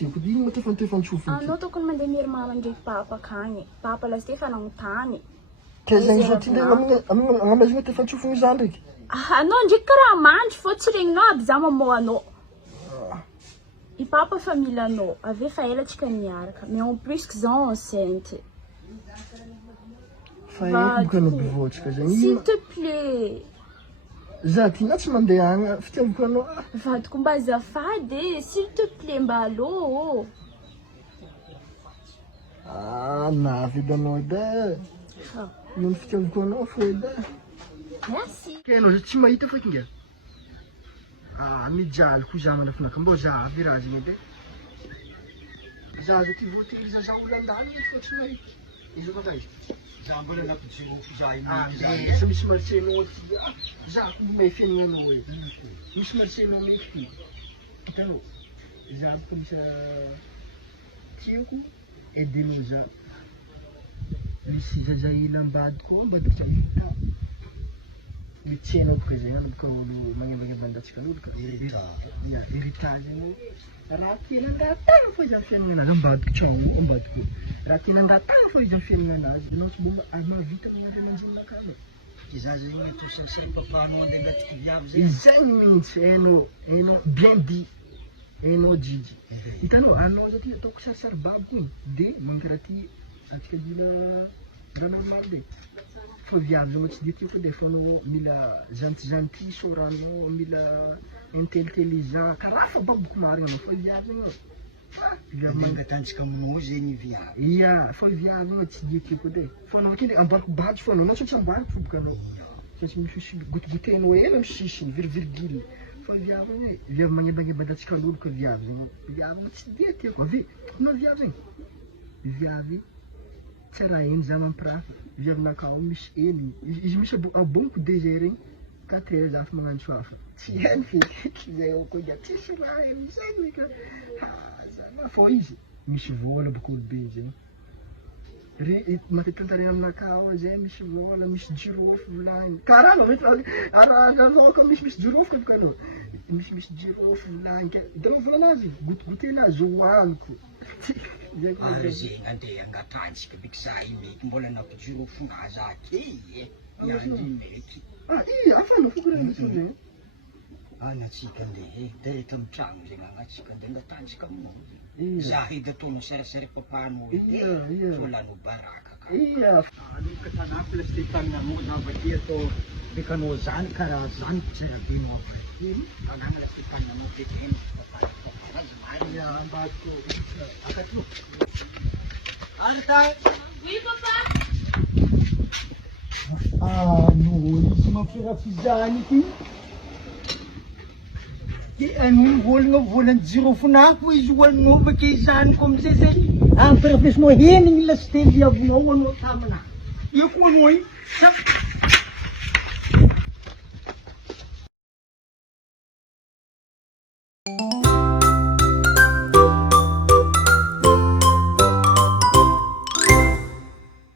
tiako dia ino matefantefan-tsofina Anao tokony mandeha miry mama ndraiky papa akagny. Papa la Steffa nanontany. ka zany zao ty ndraiky agnamazina tefan-tsofina izany ndraiky. Anao ndraiky karaha mandry fô tsy regninao aby za mamoa anao. I papa fa mila anao, avy eo fa ela antsika miaraka. Mais en plus que za enceinte. Fa eko boka anao bivoatrika zany. S'il te plaît. Za ty na tsy mandeha agny fitiavako anao. Vadiko mba azafady s'il te plaît mba alô. Navy edy anao edy e. Noho ny fitiavako anao fô edy e. Merci. Ke anao zay tsy mahita fa kinga. Mijaly koa za manafinaka mbô za avy raha zegny edy. Za zao ty voatily za olandany fa tsy mahita. Izy fa izy. Za mbola nampijirofo za Sa misy marsenao ty. Za may fiaignanao e. Misy marsenao meky. Hitanao. Za misy tiako edinao za. Misy zazahely ambadiko ambadiko tsy hita. Mitsenao boka zay boka olo magnembagnembandatsika olo ka heritage raha tena angatahana fô izy fiaignana ambadiko tragno ambadiko raha tena angatahana fô izy fiaignana azy anao tsy mbola mahavita mandry manjinaka alo za zegny mety ho sarisary papanao andeha angatiky viavy zay izany mihitsy hainao bien dit hainao jiji hitanao anao zao ty ataoko sarisary baboko igny de mankaraha ty atsika dila raha normal be fa viavy zao tsy de tiako de fa anao mila gentil soranao mila intelligent karaha fa baboko marina anao fa viavy anao mangatanjika aminao zegny viavy ia fa viavy anao tsy de tiako de fa anao kende ambariko bajo fa anao tsy ambariko fo boka anao tsy misy gotigotenao hela amy sisiny virgule fa viavy anao viavy magnebangebandatsika lolo ka viavy anao viavy tsy de tiako avy anao viavy zegny viavy tsy raha eny za mampirafa viavinakao misy eny izy misy aboniko désert regny 4 heures za fa magnano soafa tsy hainy feky zay ao koa tsisy raha eny zegny ka zana fô izy misy vola boka olo be zegny matetiky antarena aminakao zay misy vola misy jirofo volagny karaha anao mety araha misy jirofo boka anao misy jirofo volagny hitanao volanazy gotigotenazy hoaniko ary zegny andeha angatanjika biky za imeky mbola nampijirofonazy aty iandry meky afano foko raha misy zegny anatsika andeha direct amy tragno zegny agnatsika andeha angatanjika aminao za hedy ataonao sarasary papanao volano baraka ka aloka tanaky lasite taninanao za avake atao bekanao zany karaha zany tsara benao avake tanàna lasite taninanao bekena ambadiko akatlo Oui papa. no izy mampirafizany ty de aniny olagna volany jirofonako izy hoaninao bake zaniko amizay zay ampirafisonao heniny lasite viavonao anao tamina io koa anao